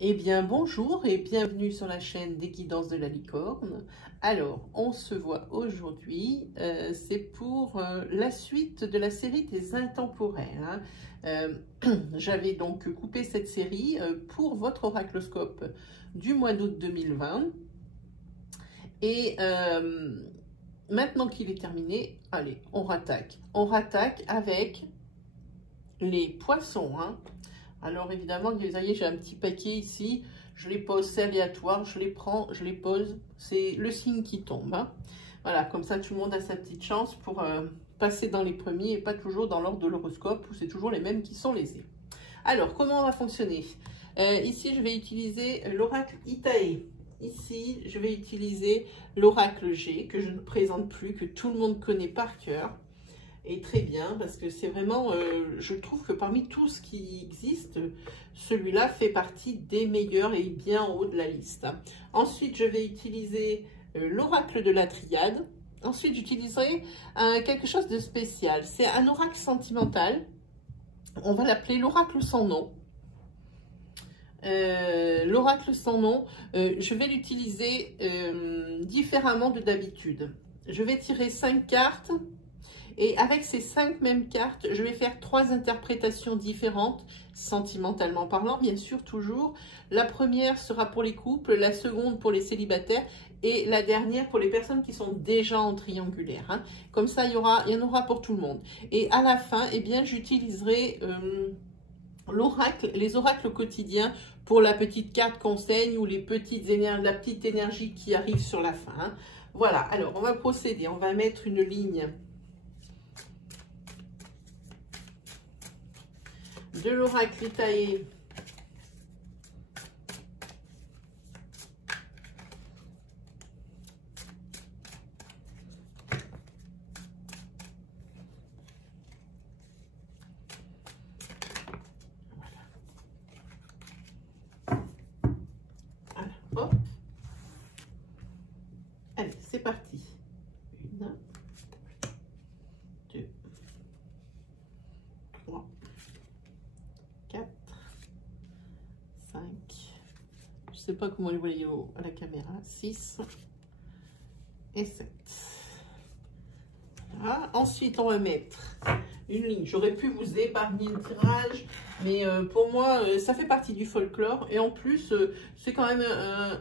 Eh bien, bonjour et bienvenue sur la chaîne des guidances de la licorne. Alors, on se voit aujourd'hui, c'est pour la suite de la série des intemporels, hein. J'avais donc coupé cette série pour votre oracloscope du mois d'août 2020. Et maintenant qu'il est terminé, allez, on rattaque. On rattaque avec les poissons, hein. Alors évidemment, vous voyez, j'ai un petit paquet ici, je les pose, c'est aléatoire, je les prends, je les pose, c'est le signe qui tombe, hein. Voilà, comme ça tout le monde a sa petite chance pour passer dans les premiers et pas toujours dans l'ordre de l'horoscope où c'est toujours les mêmes qui sont lésés. Alors, comment on va fonctionner? Ici, je vais utiliser l'oracle Itae. Ici, je vais utiliser l'oracle G, que je ne présente plus, que tout le monde connaît par cœur. Et très bien, parce que c'est vraiment, je trouve que parmi tout ce qui existe, celui-là fait partie des meilleurs et bien en haut de la liste. Ensuite, je vais utiliser l'oracle de la triade. Ensuite, j'utiliserai quelque chose de spécial. C'est un oracle sentimental. On va l'appeler l'oracle sans nom. L'oracle sans nom, je vais l'utiliser différemment de d'habitude. Je vais tirer 5 cartes. Et avec ces 5 mêmes cartes, je vais faire 3 interprétations différentes, sentimentalement parlant, bien sûr, toujours. La première sera pour les couples, la seconde pour les célibataires et la dernière pour les personnes qui sont déjà en triangulaire, hein. Comme ça, il y en aura pour tout le monde. Et à la fin, eh bien, j'utiliserai les oracles quotidiens pour la petite carte conseil ou la petite énergie qui arrive sur la fin, hein. Voilà, alors on va procéder, on va mettre une ligne de l'oracle Itae voilà. Hop. Allez, c'est parti. 1, 2, 3, 4, 5, je sais pas comment le voyez à la caméra, 6 et 7. Voilà. Ensuite, on va mettre une ligne. J'aurais pu vous épargner le tirage, mais pour moi, ça fait partie du folklore. Et en plus, c'est quand même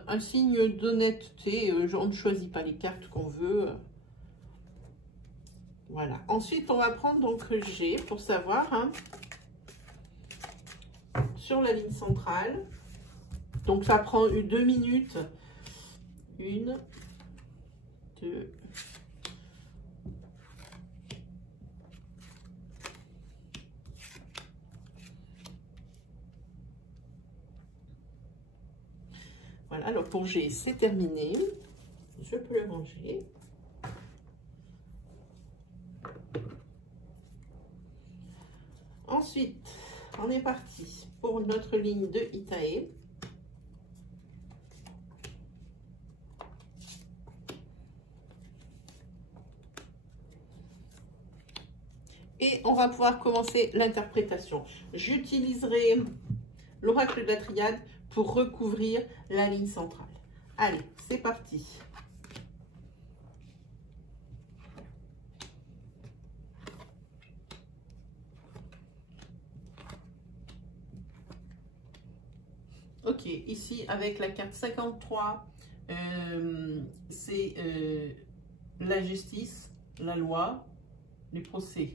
un signe d'honnêteté. On ne choisit pas les cartes qu'on veut. Voilà. Ensuite, on va prendre donc G pour savoir, hein, sur la ligne centrale. Donc, ça prend 2 minutes. 1, 2, voilà, alors pour G, c'est terminé. Je peux le ranger. Ensuite, on est parti pour notre ligne de Itae. Et on va pouvoir commencer l'interprétation. J'utiliserai l'oracle de la triade pour recouvrir la ligne centrale. Allez, c'est parti. Ok, ici avec la carte 53, c'est la justice, la loi, les procès.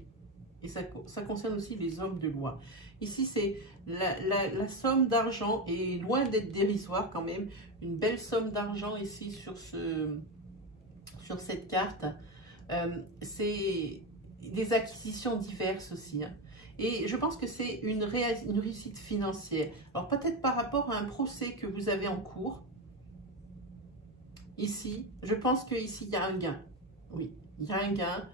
Et ça concerne aussi les hommes de loi. Ici, c'est la somme d'argent est loin d'être dérisoire quand même. Une belle somme d'argent ici sur cette carte. C'est des acquisitions diverses aussi, hein. Et je pense que c'est une réussite financière. Alors peut-être par rapport à un procès que vous avez en cours. Ici, je pense qu'ici, il y a un gain. Oui, il y a un gain.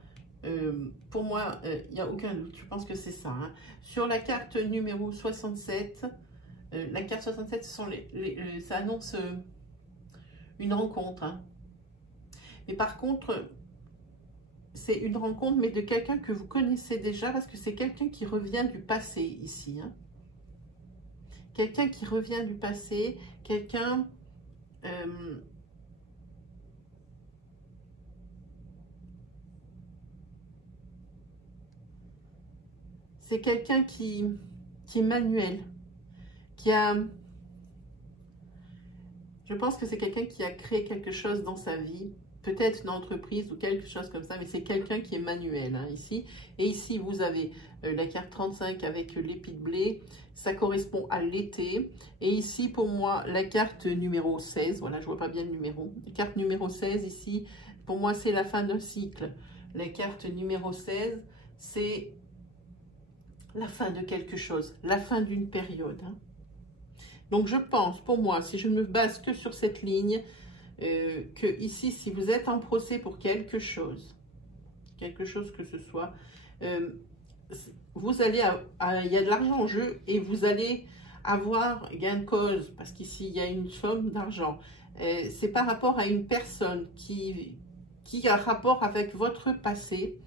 Pour moi, il n'y a aucun doute. Je pense que c'est ça, hein. Sur la carte numéro 67, la carte 67, ça annonce une rencontre, hein. Mais par contre, c'est une rencontre, mais de quelqu'un que vous connaissez déjà, parce que c'est quelqu'un qui revient du passé ici, hein. quelqu'un qui revient du passé, quelqu'un... c'est quelqu'un qui est manuel, qui a... Je pense que c'est quelqu'un qui a créé quelque chose dans sa vie, peut-être une entreprise ou quelque chose comme ça, mais c'est quelqu'un qui est manuel hein, ici. Et ici, vous avez la carte 35 avec l'épi de blé, ça correspond à l'été. Et ici, pour moi, la carte numéro 16, voilà, je vois pas bien le numéro. La carte numéro 16, ici, pour moi, c'est la fin d'un cycle. La carte numéro 16, c'est la fin de quelque chose, la fin d'une période. Hein. Donc, je pense, pour moi, si je ne me base que sur cette ligne, que ici, si vous êtes en procès pour quelque chose que ce soit, vous allez, il y a de l'argent en jeu et vous allez avoir gain de cause, parce qu'ici, il y a une somme d'argent. C'est par rapport à une personne qui a rapport avec votre passé,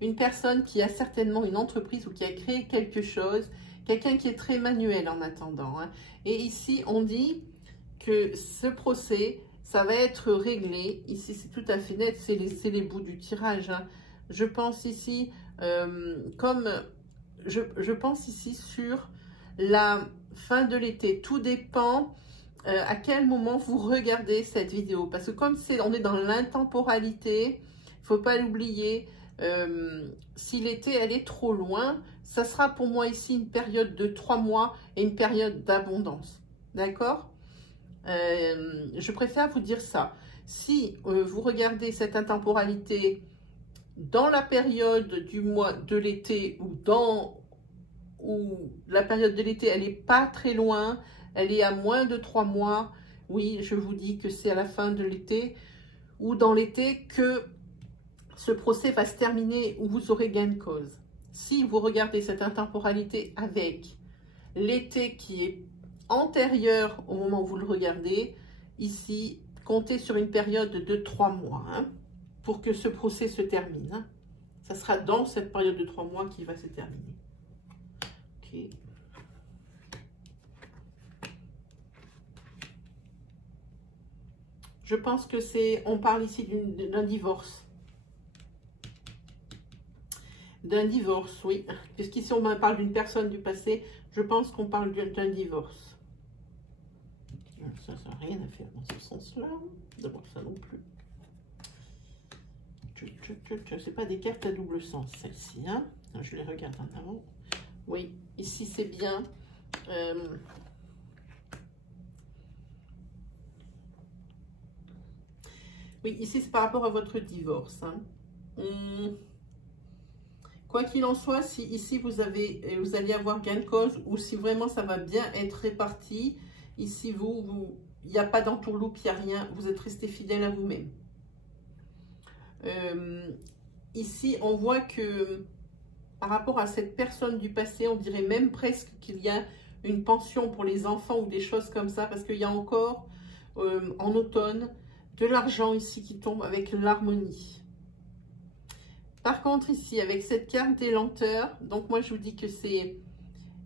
une personne qui a certainement une entreprise ou qui a créé quelque chose, quelqu'un qui est très manuel en attendant. Hein. Et ici, on dit que ce procès, ça va être réglé. Ici, c'est tout à fait net, c'est les bouts du tirage. Hein. Je pense ici, je pense ici sur la fin de l'été. Tout dépend à quel moment vous regardez cette vidéo. Parce que comme on est dans l'intemporalité, il ne faut pas l'oublier. Si l'été elle est trop loin, ça sera pour moi ici une période de 3 mois et une période d'abondance. D'accord? Je préfère vous dire ça. Si vous regardez cette intemporalité dans la période du mois de l'été ou la période de l'été elle n'est pas très loin, elle est à moins de 3 mois, oui, je vous dis que c'est à la fin de l'été ou dans l'été que ce procès va se terminer où vous aurez gain de cause. Si vous regardez cette intemporalité avec l'été qui est antérieur au moment où vous le regardez, ici, comptez sur une période de 3 mois hein, pour que ce procès se termine. Hein. Ça sera dans cette période de 3 mois qu'il va se terminer. Ok. Je pense que on parle ici d'un divorce. D'un divorce, oui. Puisqu'ici, on parle d'une personne du passé, je pense qu'on parle d'un divorce. Ça n'a rien à faire dans ce sens-là. D'abord, ça non plus. Ce n'est pas des cartes à double sens, celle-ci. Hein. Je les regarde en avant. Oui, ici, c'est bien. Oui, ici, c'est par rapport à votre divorce. Hein. Quoi qu'il en soit, si ici vous allez avoir gain de cause ou si vraiment ça va bien être réparti, ici il n'y a pas d'entourloupe, il n'y a rien, vous êtes resté fidèle à vous-même. Ici, on voit que par rapport à cette personne du passé, on dirait même presque qu'il y a une pension pour les enfants ou des choses comme ça, parce qu'il y a encore en automne de l'argent ici qui tombe avec l'harmonie. Par contre, ici, avec cette carte des lenteurs, donc moi, je vous dis que c'est,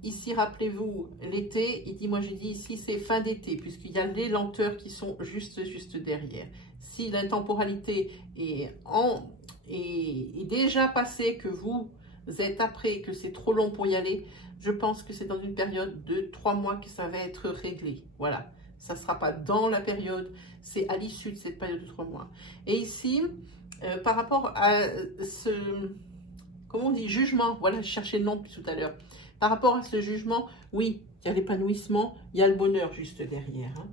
ici, rappelez-vous, l'été, moi, je dis ici, c'est fin d'été, puisqu'il y a les lenteurs qui sont juste derrière. Si l'intemporalité est déjà passée, que vous êtes après, que c'est trop long pour y aller, je pense que c'est dans une période de 3 mois que ça va être réglé. Voilà, ça ne sera pas dans la période, c'est à l'issue de cette période de 3 mois. Et ici... par rapport à ce, comment on dit, jugement, voilà, je cherchais le nom depuis tout à l'heure. Par rapport à ce jugement, oui, il y a l'épanouissement, il y a le bonheur juste derrière. Hein.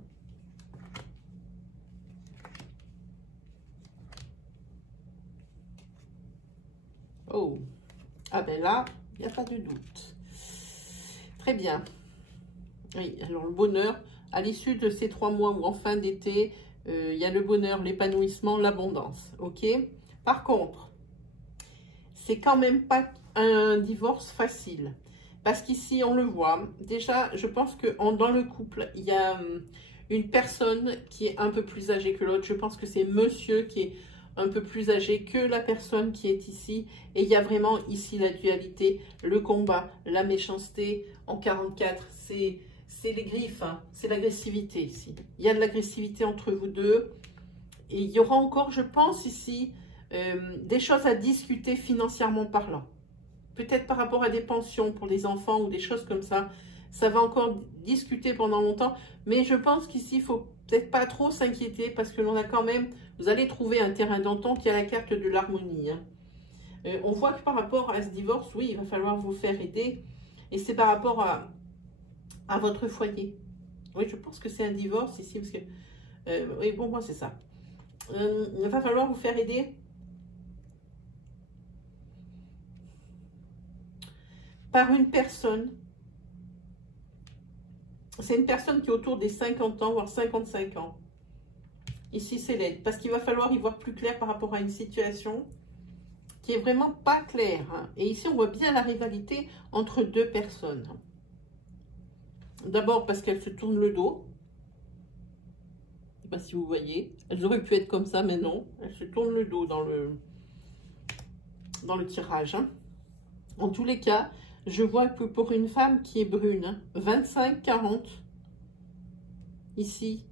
Oh, ah ben là, il n'y a pas de doute. Très bien. Oui, alors le bonheur, à l'issue de ces 3 mois ou en fin d'été, il y a le bonheur, l'épanouissement, l'abondance, ok? Par contre, c'est quand même pas un divorce facile. Parce qu'ici, on le voit. Déjà, je pense que dans le couple, il y a une personne qui est un peu plus âgée que l'autre. Je pense que c'est monsieur qui est un peu plus âgé que la personne qui est ici. Et il y a vraiment ici la dualité, le combat, la méchanceté. En 44, c'est les griffes, hein. C'est l'agressivité ici. Il y a de l'agressivité entre vous deux. Et il y aura encore, je pense ici, des choses à discuter financièrement parlant. Peut-être par rapport à des pensions pour les enfants ou des choses comme ça. Ça va encore discuter pendant longtemps. Mais je pense qu'ici, il ne faut peut-être pas trop s'inquiéter parce que l'on a quand même, vous allez trouver un terrain d'entente. Il y a la carte de l'harmonie, hein. On voit que par rapport à ce divorce, oui, il va falloir vous faire aider. Et c'est par rapport à votre foyer. Oui, je pense que c'est un divorce ici. Parce que, oui, bon, moi, c'est ça. Il va falloir vous faire aider par une personne. C'est une personne qui est autour des 50 ans, voire 55 ans. Ici, c'est l'aide. Parce qu'il va falloir y voir plus clair par rapport à une situation qui est vraiment pas claire, hein. Et ici, on voit bien la rivalité entre deux personnes. D'abord parce qu'elles se tournent le dos. Je ne sais pas si vous voyez. Elles auraient pu être comme ça, mais non. Elles se tournent le dos dans le tirage, hein. En tous les cas, je vois que pour une femme qui est brune, hein, 25-40, ici,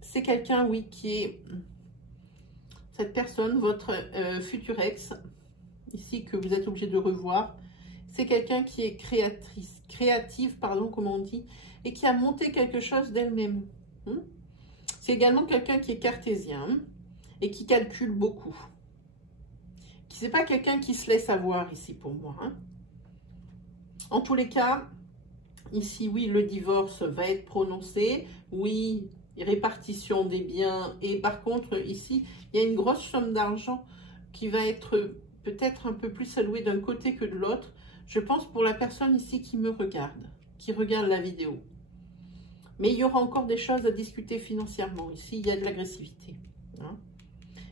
c'est quelqu'un, oui, qui est... Cette personne, votre futur ex, ici, que vous êtes obligé de revoir, c'est quelqu'un qui est créative, pardon, comme on dit, et qui a monté quelque chose d'elle-même. Hein? C'est également quelqu'un qui est cartésien, hein, et qui calcule beaucoup. Ce n'est pas quelqu'un qui se laisse avoir ici pour moi, hein. En tous les cas, ici, oui, le divorce va être prononcé. Oui, répartition des biens. Et par contre, ici, il y a une grosse somme d'argent qui va être peut-être un peu plus allouée d'un côté que de l'autre. Je pense pour la personne ici qui me regarde, qui regarde la vidéo. Mais il y aura encore des choses à discuter financièrement. Ici, il y a de l'agressivité, hein.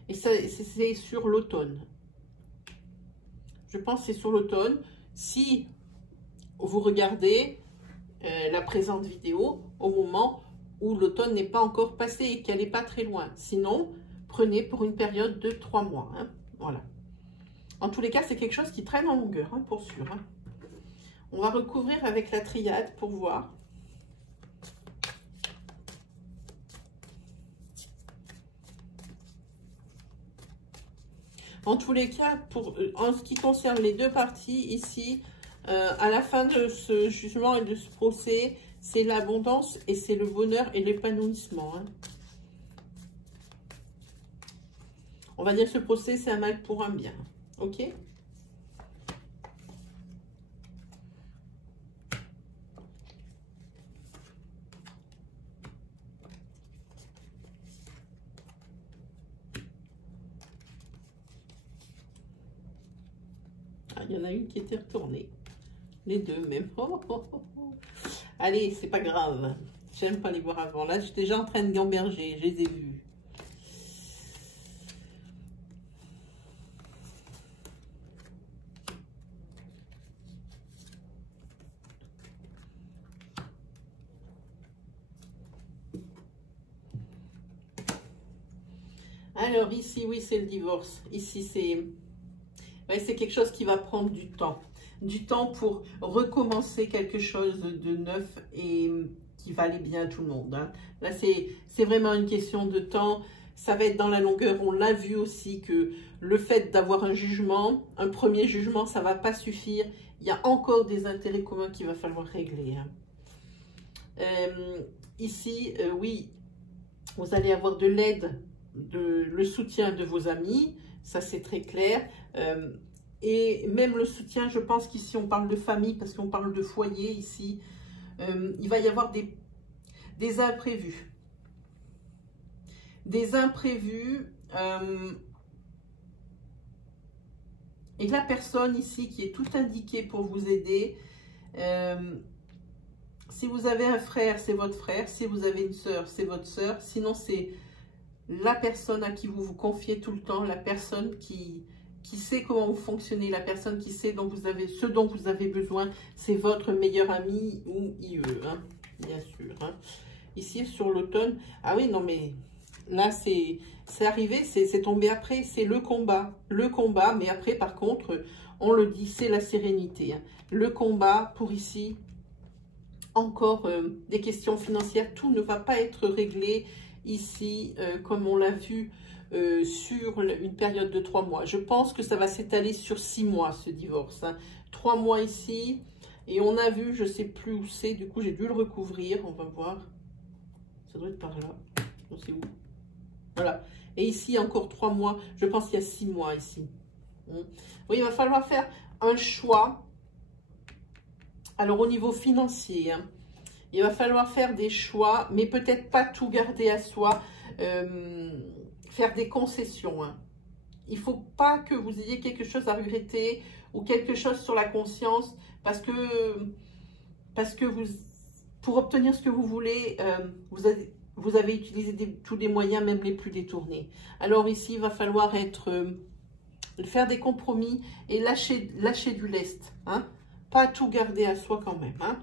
Et c'est sur l'automne. Je pense que c'est sur l'automne. Si vous regardez la présente vidéo au moment où l'automne n'est pas encore passé et qu'elle n'est pas très loin. Sinon, prenez pour une période de 3 mois, hein. Voilà. En tous les cas, c'est quelque chose qui traîne en longueur, hein, pour sûr, hein. On va recouvrir avec la triade pour voir. En tous les cas, en ce qui concerne les deux parties, ici, à la fin de ce jugement et de ce procès, c'est l'abondance et c'est le bonheur et l'épanouissement, hein. On va dire que ce procès, c'est un mal pour un bien. Ok? Ah, il y en a une qui était retournée. Les deux même. Oh, oh, oh, oh. Allez, c'est pas grave. J'aime pas les voir avant. Là, j'étais déjà en train de gamberger. Je les ai vus. Alors ici, oui, c'est le divorce. Ici, c'est quelque chose qui va prendre du temps. Du temps pour recommencer quelque chose de neuf et qui va aller bien à tout le monde, hein. Là, c'est vraiment une question de temps. Ça va être dans la longueur. On l'a vu aussi que le fait d'avoir un jugement, un premier jugement, ça ne va pas suffire. Il y a encore des intérêts communs qu'il va falloir régler, hein. Ici, oui, vous allez avoir de l'aide, le soutien de vos amis. Ça, c'est très clair. Et même le soutien, je pense qu'ici, on parle de famille parce qu'on parle de foyer ici. Il va y avoir des imprévus. Des imprévus. Et la personne ici qui est tout indiquée pour vous aider. Si vous avez un frère, c'est votre frère. Si vous avez une sœur, c'est votre sœur. Sinon, c'est la personne à qui vous vous confiez tout le temps. La personne qui sait comment vous fonctionnez, la personne qui sait ce dont vous avez besoin, c'est votre meilleur ami ou IE, hein, bien sûr, hein. Ici, sur l'automne, ah oui, non, mais là, c'est arrivé, c'est tombé après, c'est le combat, mais après, par contre, on le dit, c'est la sérénité, hein. Le combat, pour ici, encore des questions financières. Tout ne va pas être réglé ici, comme on l'a vu sur une période de 3 mois. Je pense que ça va s'étaler sur 6 mois, ce divorce. Hein. 3 mois ici, et on a vu, je ne sais plus où c'est, du coup j'ai dû le recouvrir, on va voir. Ça doit être par là. On sait où. Voilà. Et ici, encore 3 mois. Je pense qu'il y a 6 mois ici. Oui, il va falloir faire un choix. Alors, au niveau financier, hein, il va falloir faire des choix, mais peut-être pas tout garder à soi. Faire des concessions. Hein. Il ne faut pas que vous ayez quelque chose à regretter ou quelque chose sur la conscience parce que vous, pour obtenir ce que vous voulez, vous avez utilisé tous les moyens, même les plus détournés. Alors ici, il va falloir faire des compromis et lâcher du lest. Hein. Pas tout garder à soi quand même. Hein.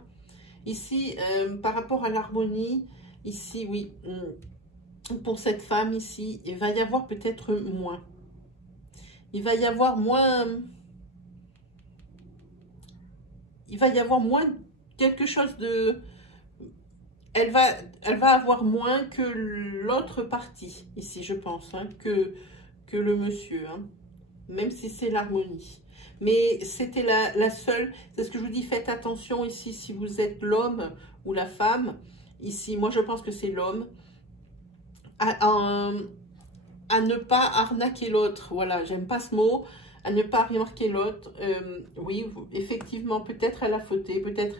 Ici, par rapport à l'harmonie, ici, oui, pour cette femme ici, il va y avoir peut-être moins. Il va y avoir moins... Il va y avoir moins quelque chose de... Elle va avoir moins que l'autre partie, ici, je pense, hein, que le monsieur, hein, même si c'est l'harmonie. Mais c'était la seule, c'est ce que je vous dis, faites attention ici, si vous êtes l'homme ou la femme, ici, moi je pense que c'est l'homme, à ne pas arnaquer l'autre, voilà, j'aime pas ce mot, à ne pas remarquer l'autre, oui, effectivement, peut-être elle a fauté, peut-être...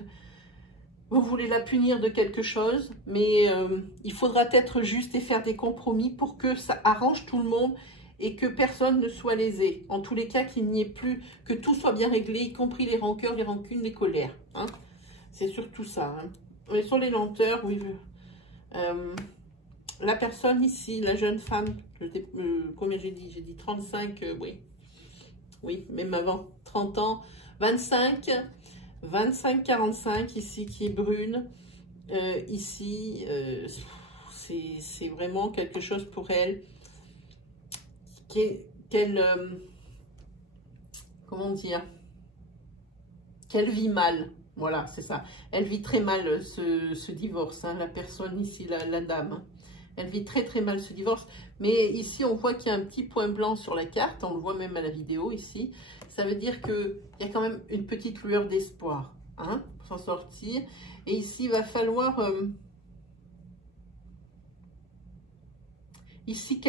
Vous voulez la punir de quelque chose, mais il faudra être juste et faire des compromis pour que ça arrange tout le monde et que personne ne soit lésé. En tous les cas, qu'il n'y ait plus, que tout soit bien réglé, y compris les rancœurs, les rancunes, les colères. Hein. C'est surtout ça. Hein. Mais sur les lenteurs, oui. La personne ici, la jeune femme, combien j'ai dit? J'ai dit 35, oui. Oui, même avant 30 ans, 25-45 ici qui est brune, ici c'est vraiment quelque chose pour elle qu'elle comment dire, qu'elle vit mal, voilà c'est ça, elle vit très mal ce divorce, hein, la personne ici, la dame, elle vit très mal ce divorce, mais ici on voit qu'il y a un petit point blanc sur la carte, on le voit même à la vidéo ici. Ça veut dire qu'il y a quand même une petite lueur d'espoir, hein, pour s'en sortir. Et ici, il va falloir... ici,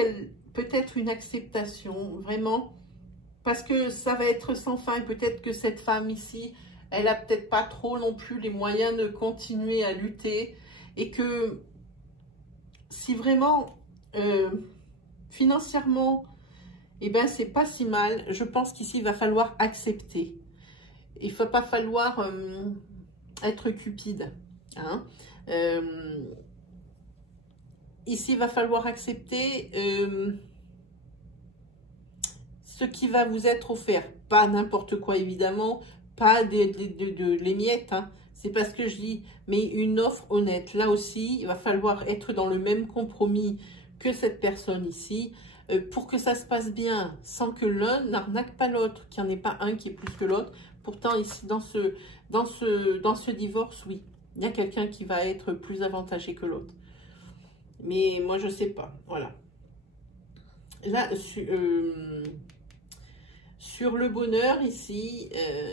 peut-être une acceptation, vraiment. Parce que ça va être sans fin. Peut-être que cette femme ici, elle a peut-être pas trop non plus les moyens de continuer à lutter. Et que si vraiment, financièrement... eh bien, c'est pas si mal. Je pense qu'ici, il va falloir accepter. Il ne faut pas falloir être cupide. Hein. Ici, il va falloir accepter ce qui va vous être offert. Pas n'importe quoi, évidemment. Pas les miettes. Hein. C'est pas ce que je dis. Mais une offre honnête. Là aussi, il va falloir être dans le même compromis que cette personne ici. Pour que ça se passe bien, sans que l'un n'arnaque pas l'autre, qu'il n'y en ait pas un qui est plus que l'autre. Pourtant, ici, dans ce divorce, oui, il y a quelqu'un qui va être plus avantagé que l'autre. Mais moi, je ne sais pas, voilà. Là, sur le bonheur, ici,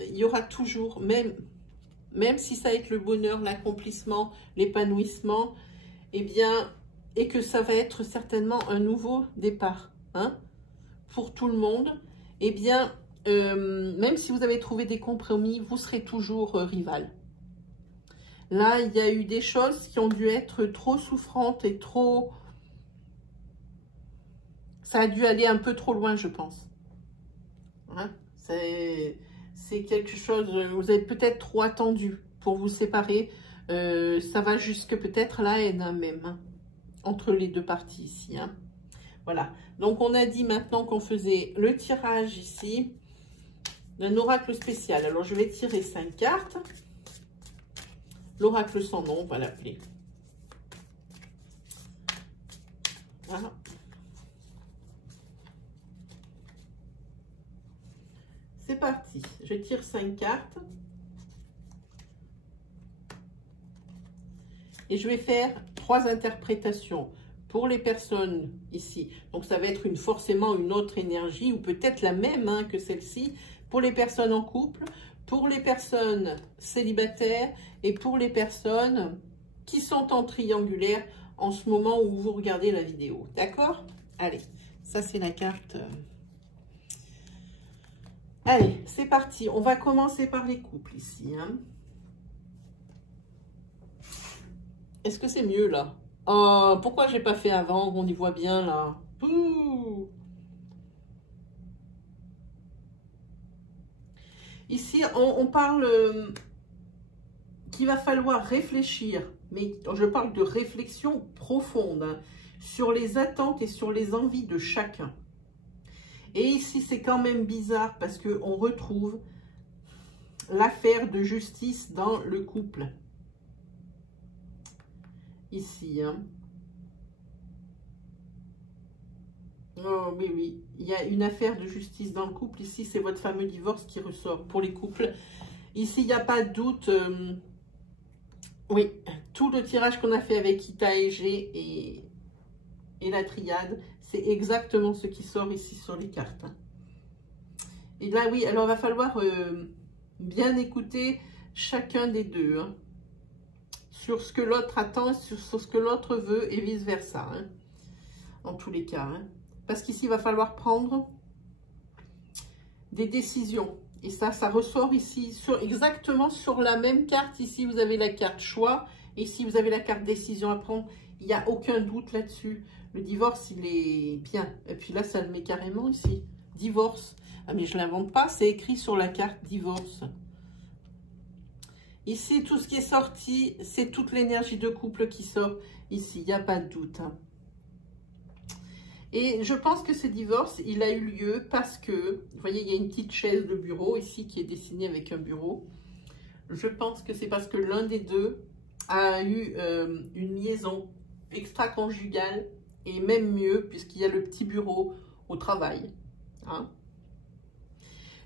il y aura toujours, même si ça va être le bonheur, l'accomplissement, l'épanouissement, eh bien... et que ça va être certainement un nouveau départ, hein, pour tout le monde, eh bien, même si vous avez trouvé des compromis, vous serez toujours rival. Là, il y a eu des choses qui ont dû être trop souffrantes et trop... Ça a dû aller un peu trop loin, je pense. Hein, c'est quelque chose... Vous avez peut-être trop attendu pour vous séparer. Ça va jusque peut-être la haine, hein, même, hein, entre les deux parties ici. Hein. Voilà. Donc, on a dit maintenant qu'on faisait le tirage ici d'un oracle spécial. Alors, je vais tirer 5 cartes. L'oracle sans nom, on va l'appeler. Voilà. C'est parti. Je tire 5 cartes. Et je vais faire 3 interprétations pour les personnes ici. Donc, ça va être forcément une autre énergie ou peut-être la même hein, que celle-ci pour les personnes en couple, pour les personnes célibataires et pour les personnes qui sont en triangulaire en ce moment où vous regardez la vidéo. D'accord? Allez, ça c'est la carte. Allez, c'est parti. On va commencer par les couples ici. Hein. Est-ce que c'est mieux là? Oh, pourquoi j'ai pas fait avant? On y voit bien là. Ouh. Ici, on parle qu'il va falloir réfléchir, mais je parle de réflexion profonde hein, sur les attentes et sur les envies de chacun. Et ici, c'est quand même bizarre parce qu'on retrouve l'affaire de justice dans le couple. Ici, hein. Oh, oui, oui. Il y a une affaire de justice dans le couple. Ici, c'est votre fameux divorce qui ressort pour les couples. Ici, il n'y a pas de doute. Oui, tout le tirage qu'on a fait avec Ita et G et la triade, c'est exactement ce qui sort ici sur les cartes. Hein. Et là, oui, alors il va falloir bien écouter chacun des deux. Hein, sur ce que l'autre attend, sur ce que l'autre veut et vice-versa. Hein, en tous les cas. Hein. Parce qu'ici, il va falloir prendre des décisions. Et ça ressort ici, exactement sur la même carte. Ici, vous avez la carte choix. Et ici, vous avez la carte décision à prendre. Il n'y a aucun doute là-dessus. Le divorce, il est bien. Et puis là, ça le met carrément ici. Divorce. Ah, mais je ne l'invente pas. C'est écrit sur la carte divorce. Ici, tout ce qui est sorti, c'est toute l'énergie de couple qui sort ici. Il n'y a pas de doute. Hein. Et je pense que ce divorce, il a eu lieu parce que, vous voyez, il y a une petite chaise de bureau ici qui est dessinée avec un bureau. Je pense que c'est parce que l'un des deux a eu une liaison extra-conjugale et même mieux puisqu'il y a le petit bureau au travail. Hein.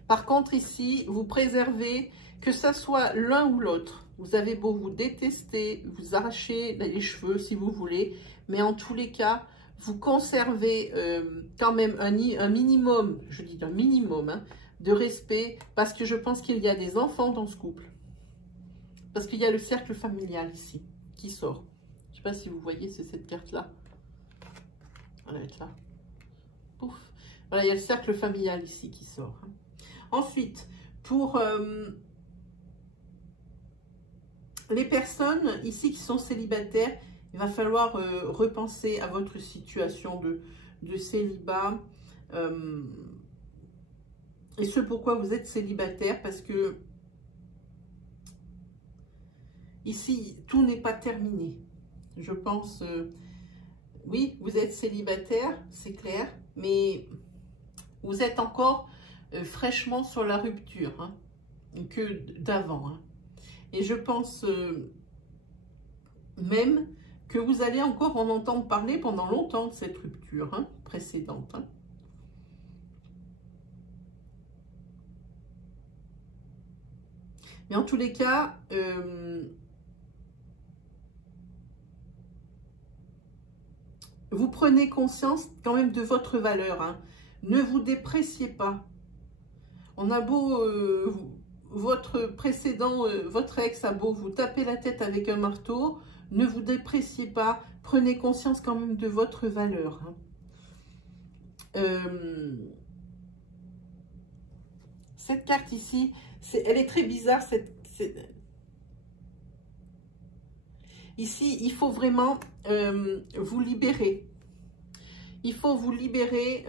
Par contre, ici, vous préservez que ça soit l'un ou l'autre. Vous avez beau vous détester, vous arracher les cheveux si vous voulez, mais en tous les cas, vous conservez quand même un minimum, je dis un minimum, hein, de respect, parce que je pense qu'il y a des enfants dans ce couple. Parce qu'il y a le cercle familial ici, qui sort. Je ne sais pas si vous voyez, c'est cette carte-là. Elle va être là. Pouf. Voilà, il y a le cercle familial ici qui sort. Hein. Ensuite, pour les personnes ici qui sont célibataires, il va falloir repenser à votre situation de célibat. Et ce pourquoi vous êtes célibataire, parce que ici, tout n'est pas terminé. Je pense, oui, vous êtes célibataire, c'est clair, mais vous êtes encore fraîchement sur la rupture hein, que d'avant. Hein. Et je pense même que vous allez encore en entendre parler pendant longtemps de cette rupture hein, précédente. Hein. Mais en tous les cas, vous prenez conscience quand même de votre valeur. Hein. Ne vous dépréciez pas. On a beau, votre précédent, votre ex a beau vous taper la tête avec un marteau, ne vous dépréciez pas, prenez conscience quand même de votre valeur. Hein. Cette carte ici, elle est très bizarre. Ici, il faut vraiment vous libérer. Il faut vous libérer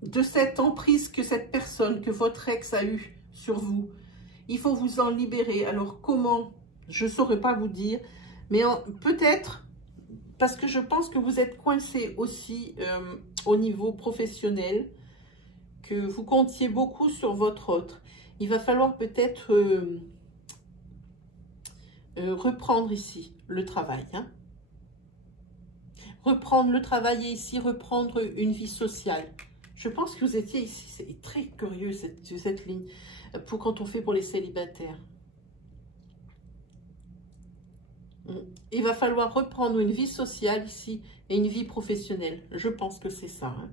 de cette emprise que cette personne, que votre ex a eue sur vous. Il faut vous en libérer. Alors, comment? Je ne saurais pas vous dire. Mais peut-être, parce que je pense que vous êtes coincé aussi au niveau professionnel, que vous comptiez beaucoup sur votre autre. Il va falloir peut-être reprendre ici le travail. Hein. Reprendre le travail et ici reprendre une vie sociale. Je pense que vous étiez ici, c'est très curieux cette ligne, pour quand on fait pour les célibataires. Il va falloir reprendre une vie sociale ici et une vie professionnelle. Je pense que c'est ça. Hein.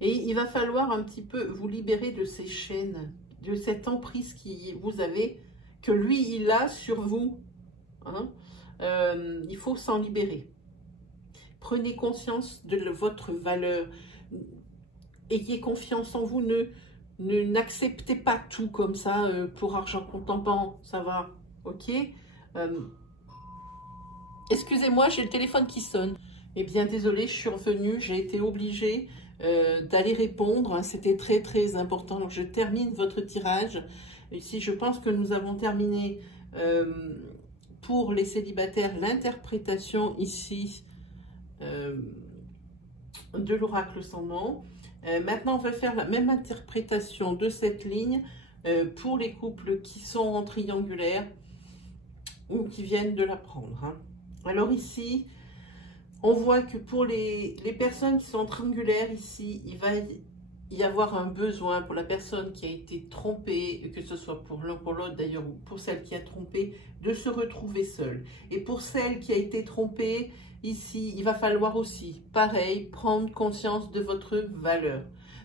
Et il va falloir un petit peu vous libérer de ces chaînes, de cette emprise que vous avez, que lui, il a sur vous. Hein. Il faut s'en libérer. Prenez conscience de votre valeur. Ayez confiance en vous. N'acceptez pas tout comme ça pour argent comptant. Ça va, ok? Excusez-moi, j'ai le téléphone qui sonne. Eh bien, désolée, je suis revenue. J'ai été obligée d'aller répondre. C'était très, très important. Donc, je termine votre tirage. Ici, je pense que nous avons terminé pour les célibataires l'interprétation ici de l'oracle sans nom. Maintenant, on va faire la même interprétation de cette ligne pour les couples qui sont en triangulaire ou qui viennent de la prendre. Hein. Alors ici, on voit que pour les personnes qui sont triangulaires, ici, il va y avoir un besoin pour la personne qui a été trompée, que ce soit pour l'un pour l'autre d'ailleurs, ou pour celle qui a trompé, de se retrouver seule. Et pour celle qui a été trompée, ici, il va falloir aussi, pareil, prendre conscience de votre valeur.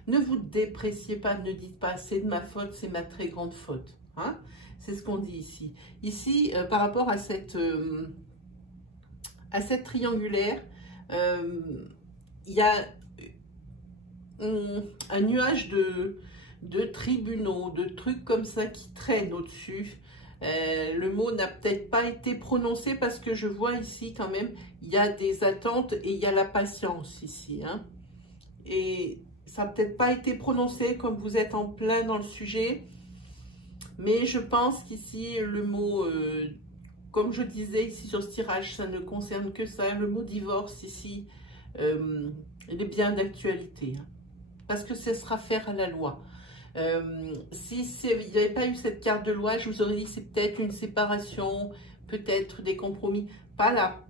Ne vous dépréciez pas, ne dites pas « c'est de ma faute, c'est ma très grande faute hein ». C'est ce qu'on dit ici. Ici, par rapport à cette triangulaire, il y a un nuage de tribunaux, de trucs comme ça qui traînent au-dessus. Le mot n'a peut-être pas été prononcé parce que je vois ici quand même, il y a des attentes et il y a la patience ici. Hein. Et ça n'a peut-être pas été prononcé comme vous êtes en plein dans le sujet. Mais je pense qu'ici, le mot, comme je disais ici sur ce tirage, ça ne concerne que ça. Le mot divorce ici, il est bien d'actualité. Hein. Parce que ce sera faire à la loi. Si il n'y avait pas eu cette carte de loi, je vous aurais dit c'est peut-être une séparation, peut-être des compromis. Pas là.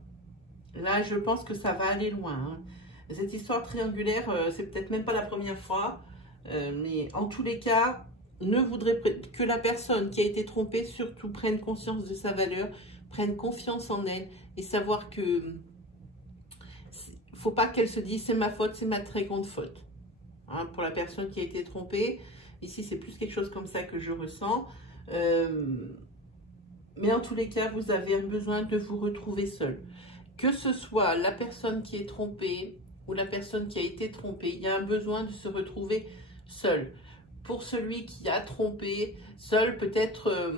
Là, je pense que ça va aller loin. Hein. Cette histoire triangulaire, c'est peut-être même pas la première fois. Mais en tous les cas, ne voudrez que la personne qui a été trompée, surtout, prenne conscience de sa valeur, prenne confiance en elle et savoir que faut pas qu'elle se dise c'est ma faute, c'est ma très grande faute. Hein, pour la personne qui a été trompée, ici c'est plus quelque chose comme ça que je ressens. Mais en tous les cas, vous avez besoin de vous retrouver seul. Que ce soit la personne qui est trompée ou la personne qui a été trompée, il y a un besoin de se retrouver seul. Pour celui qui a trompé, seul peut-être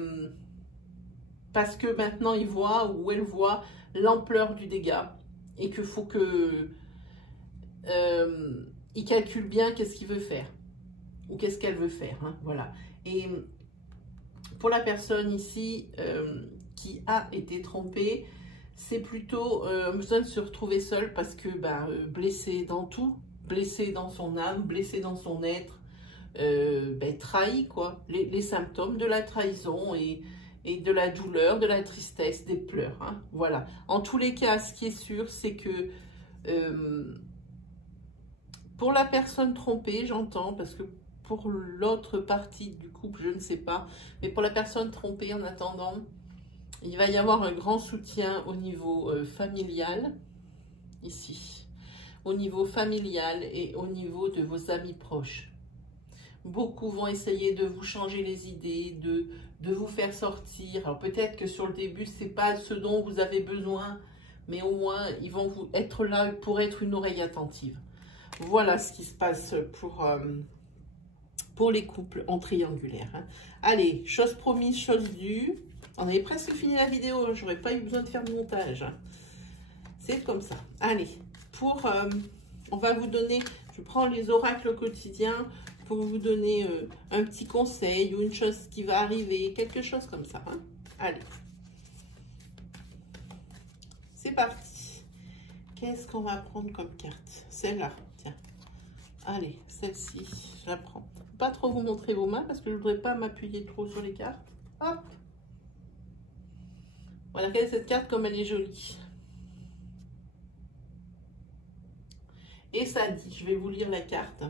parce que maintenant il voit ou elle voit l'ampleur du dégât et qu'il faut que il calcule bien qu'est-ce qu'il veut faire ou qu'est-ce qu'elle veut faire. Hein, voilà. Et pour la personne ici qui a été trompée, c'est plutôt besoin de se retrouver seul parce que blessé dans tout, blessé dans son âme, blessé dans son être, trahi quoi, les symptômes de la trahison et de la douleur, de la tristesse, des pleurs. Hein, voilà. En tous les cas, ce qui est sûr, c'est que pour la personne trompée, j'entends, parce que pour l'autre partie du couple, je ne sais pas, mais pour la personne trompée, en attendant, il va y avoir un grand soutien au niveau familial, ici, au niveau familial et au niveau de vos amis proches. Beaucoup vont essayer de vous changer les idées, de vous faire sortir. Alors peut-être que sur le début, ce n'est pas ce dont vous avez besoin, mais au moins, ils vont vous être là pour être une oreille attentive. Voilà ce qui se passe pour les couples en triangulaire. Hein. Allez, chose promise, chose due. On avait presque fini la vidéo, j'aurais pas eu besoin de faire de montage. C'est comme ça. Allez, on va vous donner, je prends les oracles quotidiens pour vous donner un petit conseil ou une chose qui va arriver, quelque chose comme ça. Hein. Allez, c'est parti. Qu'est-ce qu'on va prendre comme carte? Celle-là, tiens. Allez, celle-ci, je la prends. Pas trop vous montrer vos mains parce que je ne voudrais pas m'appuyer trop sur les cartes. Hop. Voilà, regardez cette carte comme elle est jolie. Et ça dit, je vais vous lire la carte.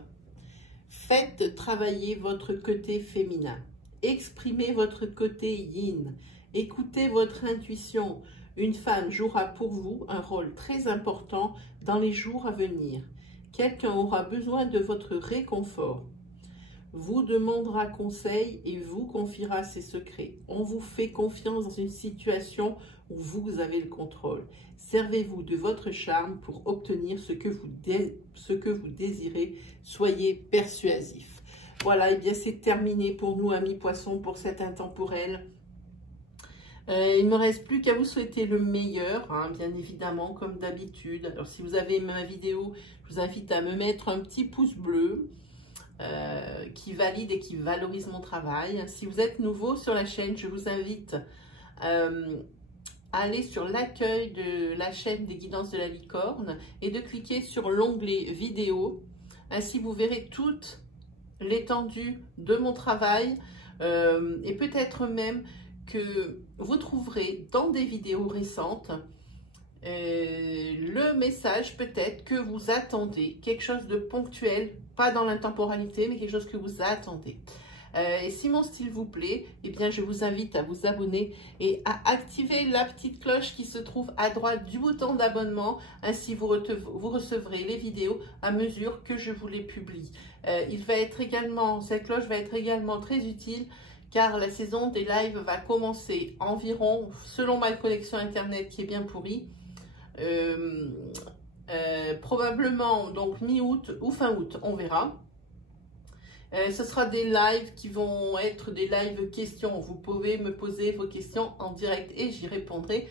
Faites travailler votre côté féminin. Exprimez votre côté yin. Écoutez votre intuition. Une femme jouera pour vous un rôle très important dans les jours à venir. Quelqu'un aura besoin de votre réconfort. Vous demandera conseil et vous confiera ses secrets. On vous fait confiance dans une situation où vous avez le contrôle. Servez-vous de votre charme pour obtenir ce que vous désirez. Soyez persuasif. Voilà, et bien c'est terminé pour nous, amis poissons, pour cet intemporel. Il ne me reste plus qu'à vous souhaiter le meilleur, hein, bien évidemment, comme d'habitude. Alors, si vous avez aimé ma vidéo, je vous invite à me mettre un petit pouce bleu qui valide et qui valorise mon travail. Si vous êtes nouveau sur la chaîne, je vous invite à aller sur l'accueil de la chaîne des Guidances de la Licorne et de cliquer sur l'onglet vidéo. Ainsi, vous verrez toute l'étendue de mon travail et peut-être même que vous trouverez dans des vidéos récentes le message peut-être que vous attendez, quelque chose de ponctuel, pas dans l'intemporalité, mais quelque chose que vous attendez. Et si mon style vous plaît, eh bien je vous invite à vous abonner et à activer la petite cloche qui se trouve à droite du bouton d'abonnement. Ainsi vous recevrez les vidéos à mesure que je vous les publie. Cette cloche va être également très utile car la saison des lives va commencer environ, selon ma connexion internet qui est bien pourrie, probablement donc mi-août ou fin août, on verra. Ce sera des lives qui vont être des lives questions. Vous pouvez me poser vos questions en direct et j'y répondrai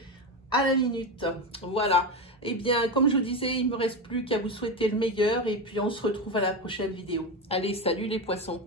à la minute. Voilà. Et bien, comme je vous disais, il ne me reste plus qu'à vous souhaiter le meilleur et puis on se retrouve à la prochaine vidéo. Allez, salut les poissons!